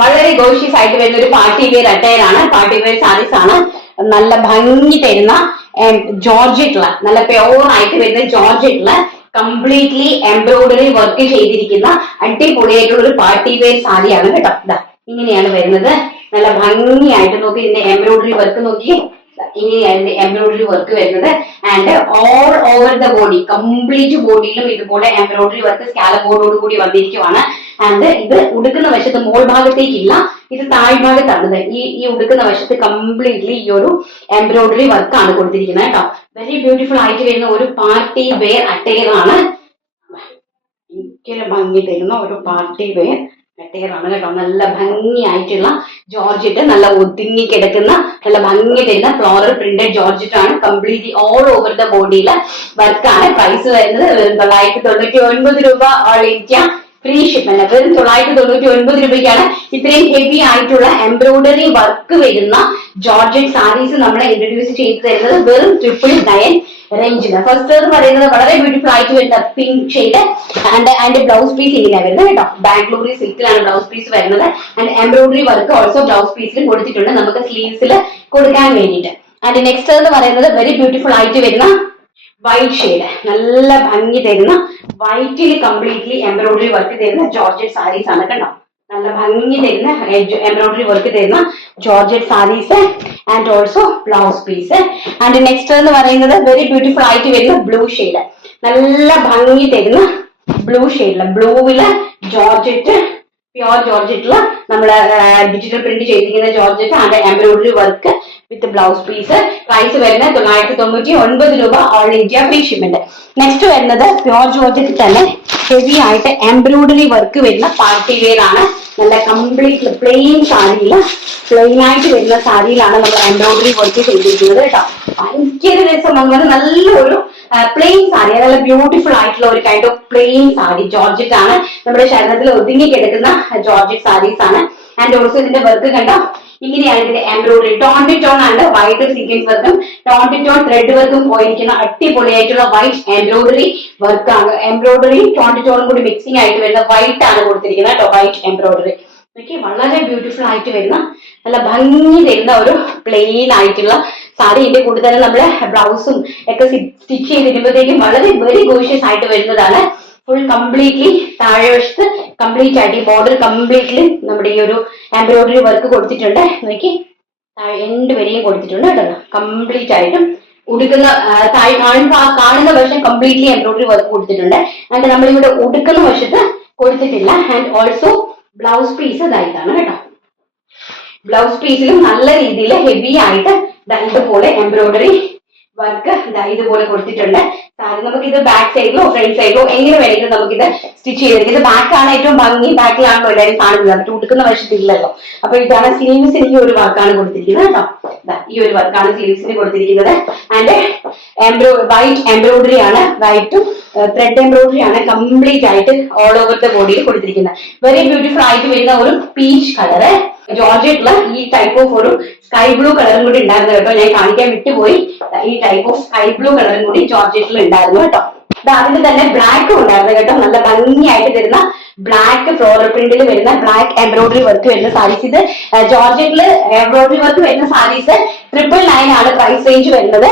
വളരെ ഗോഷ്യസ് ആയിട്ട് വരുന്ന ഒരു പാർട്ടി വെയർ അറ്റയർ ആണ്, പാർട്ടി വെയർ സാരീസ് ആണ്. നല്ല ഭംഗി തരുന്ന ജോർജറ്റില്, നല്ല പ്യോർ ആയിട്ട് വരുന്ന ജോർജറ്റില് കംപ്ലീറ്റ്ലി എംബ്രോയിഡറി വർക്ക് ചെയ്തിരിക്കുന്ന അടിപൊളിയായിട്ടുള്ള ഒരു പാർട്ടി വെയർ സാരിയാണ് കേട്ടോ. ഇതാ ഇങ്ങനെയാണ് വരുന്നത്. നല്ല ഭംഗിയായിട്ട് നോക്കി, ഇതിന്റെ എംബ്രോയിഡറി വർക്ക് നോക്കി, ഇങ്ങനെയാണ് എംബ്രോയിഡറി വർക്ക് വരുന്നത്. And all over the body, complete ബോഡിയിലും ഇതുപോലെ എംബ്രോയിഡറി വർക്ക് സ്കാലപ്പ് ബോർഡോട് കൂടി വന്നിരിക്കുവാണ്. ആൻഡ് ഇത് ഉടുക്കുന്ന വശത്ത് മോൾ ഭാഗത്തേക്കില്ല, ഇത് താഴ്ഭാഗത്താണ്. ഈ ഉടുക്കുന്ന വശത്ത് കംപ്ലീറ്റ്ലി ഈ ഒരു എംബ്രോയിഡറി വർക്ക് ആണ് കൊടുത്തിരിക്കുന്നത് കേട്ടോ. വെരി ബ്യൂട്ടിഫുൾ ആയിട്ട് വരുന്ന ഒരു പാർട്ടി വെയർ അറ്റയർ ആണ്. ഭയങ്കര ഭംഗി തരുന്ന ഒരു പാർട്ടി വെയർ അറ്റയർ ആണ് കേട്ടോ. നല്ല ഭംഗിയായിട്ടുള്ള ജോർജറ്റ്, നല്ല ഒതുങ്ങി കിടക്കുന്ന നല്ല ഭംഗി തരുന്ന ഫ്ലോറൽ പ്രിന്റഡ് ജോർജറ്റ് ആണ്. കംപ്ലീറ്റ്ലി ഓൾ ഓവർ ദ ബോഡിയിലെ വർക്കാണ്. പ്രൈസ് വരുന്നത് 999 രൂപ ഓൾ ഇന്ത്യ ഫ്രീ ഷിപ്മെന്റ്. വെറും 999 രൂപയ്ക്കാണ് ഇത്രയും ഹെവി ആയിട്ടുള്ള എംബ്രോയിഡറി വർക്ക് വരുന്ന ജോർജറ്റ് സാരീസ് നമ്മളെ ഇൻട്രൊഡ്യൂസ് ചെയ്ത് തരുന്നത് വെറും 999 റേഞ്ചില്. ഫസ്റ്റ് എന്ന് പറയുന്നത് വളരെ ബ്യൂട്ടിഫുൾ ആയിട്ട് വരുന്ന pink shade and blouse piece ഇങ്ങനെയാണ് വരുന്നത് കേട്ടോ. ബാംഗ്ലൂരി സിൽക്കിലാണ് ബ്ലൗസ് പീസ് വരുന്നത്. And embroidery work also blouse പീസിൽ കൊടുത്തിട്ടുണ്ട്, നമുക്ക് സ്ലീവ്സിൽ കൊടുക്കാൻ വേണ്ടിയിട്ട്. ആൻഡ് നെക്സ്റ്റ് എന്ന് പറയുന്നത് വെരി ബ്യൂട്ടിഫുൾ ആയിട്ട് വരുന്ന വൈറ്റ് ഷെയ്ഡ്, നല്ല ഭംഗി തരുന്ന വൈറ്റിൽ കംപ്ലീറ്റ്ലി എംബ്രോയിഡറി വർക്ക് തരുന്ന ജോർജറ്റ് സാരീസ് ആണ് കേട്ടോ. നല്ല ഭംഗി തരുന്ന എംബ്രോയിഡറി വർക്ക് തരുന്ന georgette sarees and also blouse piece. And next എന്ന് പറയുന്നത് വെരി ബ്യൂട്ടിഫുൾ ആയിട്ട് വരുന്ന ബ്ലൂ ഷെയ്ഡ്, നല്ല ഭംഗി തരുന്ന ബ്ലൂ ഷെയ്ഡില്, ബ്ലൂവില് ജോർജറ്റ്, പ്യോർ ജോർജറ്റില് നമ്മള് ഡിജിറ്റൽ പ്രിന്റ് ചെയ്തിരിക്കുന്ന georgette and embroidery work with blouse piece. Price വരുന്നത് 999 രൂപ all India free shipment. Next വരുന്നത് പ്യോർ ജോർജറ്റ് തന്നെ ഹെവി ആയിട്ട് എംബ്രോയിഡറി വർക്ക് വരുന്ന പാർട്ടി വെയർ ആണ്. നല്ല കംപ്ലീറ്റ് പ്ലെയിൻ സാരിയില്, പ്ലെയിൻ ആയിട്ട് വരുന്ന സാരിയിലാണ് നമ്മൾ എംബ്രോയിഡറി വർക്ക് ചെയ്തിരിക്കുന്നത് കേട്ടോ. ഭയങ്കര രസം വന്നത് നല്ലൊരു പ്ലെയിൻ സാരി, നല്ല ബ്യൂട്ടിഫുൾ ആയിട്ടുള്ള ഒരു kind of plain sari. Georgette ആണ്, നമ്മുടെ ശരീരത്തിൽ ഒതുങ്ങി കിടക്കുന്ന ജോർജറ്റ് സാരീസ് ആണ്. ആൻഡ് ഓൾസോ ഇതിന്റെ വർക്ക് കണ്ടോ, ഇങ്ങനെയാണ് ഇതിന്റെ എംബ്രോയിഡറി. ടോൺ ടു ടോൺ ആണ്, വൈറ്റ് സീക്വൻസ് വർക്കും ടോൺ ടു ടോൺ ത്രെഡ് വർക്കും പോയിരിക്കുന്ന അടിപൊളിയായിട്ടുള്ള വൈറ്റ് എംബ്രോയിഡറി വർക്കാണ്. എംബ്രോയിഡറി ടോൺ ടു ടോണും കൂടി മിക്സിംഗ് ആയിട്ട് വരുന്ന വൈറ്റ് ആണ് കൊടുത്തിരിക്കുന്നത് കേട്ടോ, വൈറ്റ് എംബ്രോയിഡറി. ഓക്കെ, വളരെ ബ്യൂട്ടിഫുൾ ആയിട്ട് വരുന്ന നല്ല ഭംഗി തരുന്ന ഒരു പ്ലെയിൻ ആയിട്ടുള്ള സാരി. ഇതിന്റെ കൂടെ തന്നെ നമ്മള് ബ്ലൗസും ഒക്കെ സ്റ്റിച്ച് ചെയ്ത് വരുമ്പോഴത്തേക്കും വളരെ വെരി ഗോഷ്യസ് ആയിട്ട് വരുന്നതാണ്. ഫുൾ കംപ്ലീറ്റ്ലി താഴെ വശത്ത് കംപ്ലീറ്റ് ആയിട്ട് ഈ ബോർഡർ കംപ്ലീറ്റ്ലി നമ്മുടെ ഈ ഒരു എംബ്രോയിഡറി വർക്ക് കൊടുത്തിട്ടുണ്ട്. നോക്കി താഴെ എൻഡ് വരെയും കൊടുത്തിട്ടുണ്ട് കേട്ടോ. കംപ്ലീറ്റ് ആയിട്ടും ഉടുക്കുന്ന കാണുന്ന വശം കംപ്ലീറ്റ്ലി എംബ്രോയിഡറി വർക്ക് കൊടുത്തിട്ടുണ്ട്. ആൻഡ് നമ്മളിവിടെ ഉടുക്കുന്ന വശത്ത് കൊടുത്തിട്ടില്ല. ആൻഡ് ഓൾസോ ബ്ലൗസ് പീസ് ഇതായിട്ടാണ് കേട്ടോ. ബ്ലൗസ് പീസിലും നല്ല രീതിയിൽ ഹെവി ആയിട്ട് ഇതുപോലെ എംബ്രോയിഡറി വർക്ക് ഇതുപോലെ കൊടുത്തിട്ടുണ്ട്. നമുക്ക് ഇത് ബാക്ക് സൈഡിലോ ഫ്രണ്ട് സൈഡിലോ എങ്ങനെ വേണമെങ്കിലും നമുക്കിത് സ്റ്റിച്ച് ചെയ്തിരിക്കും. ഇത് ബാക്കാണ് ഏറ്റവും ഭംഗി, ബാക്കിലാണല്ലോ എല്ലാവരും കാണുന്നത്, മറ്റു ഉടുക്കുന്ന വശത്തില്ലല്ലോ. അപ്പൊ ഇതാണ് സ്ലീവ്സിന് ഈ ഒരു വർക്കാണ് കൊടുത്തിരിക്കുന്നത് കേട്ടോ. ഈ ഒരു വർക്കാണ് സ്ലീവ്സിന് കൊടുത്തിരിക്കുന്നത്. ആൻഡ് വൈറ്റ് എംബ്രോയിഡറി ആണ്, വൈറ്റും ത്രെഡ് എംബ്രോയിഡറി ആണ് കംപ്ലീറ്റ് ആയിട്ട് ഓൾ ഓവർ ദ ബോഡിയിൽ കൊടുത്തിരിക്കുന്നത്. വെരി ബ്യൂട്ടിഫുൾ ആയിട്ട് വരുന്ന ഒരു പീച്ച് കളറ് ജോർജറ്റില് ഈ ടൈപ്പ് ഓഫ് ഒരു സ്കൈ ബ്ലൂ കളറും കൂടി ഉണ്ടായിരുന്നു കേട്ടോ. ഞാൻ കാണിക്കാൻ വിട്ടുപോയി. ഈ ടൈപ്പ് ഓഫ് സ്കൈ ബ്ലൂ കളറും കൂടി ജോർജറ്റിൽ ഉണ്ടായിരുന്നു കേട്ടോ. അതിന്റെ തന്നെ ബ്ലാക്കും ഉണ്ടായിരുന്നു കേട്ടോ. നല്ല ഭംഗിയായിട്ട് തരുന്ന ബ്ലാക്ക് ഫ്ലോറൽ പ്രിന്റിൽ വരുന്ന ബ്ലാക്ക് എംബ്രോയിഡറി വർക്ക് വരുന്ന സാരീസ്. ഇത് ജോർജറ്റില് എംബ്രോയിഡറി വർക്ക് വരുന്ന സാരീസ് 999 ആണ് പ്രൈസ് റേഞ്ച് വരുന്നത്.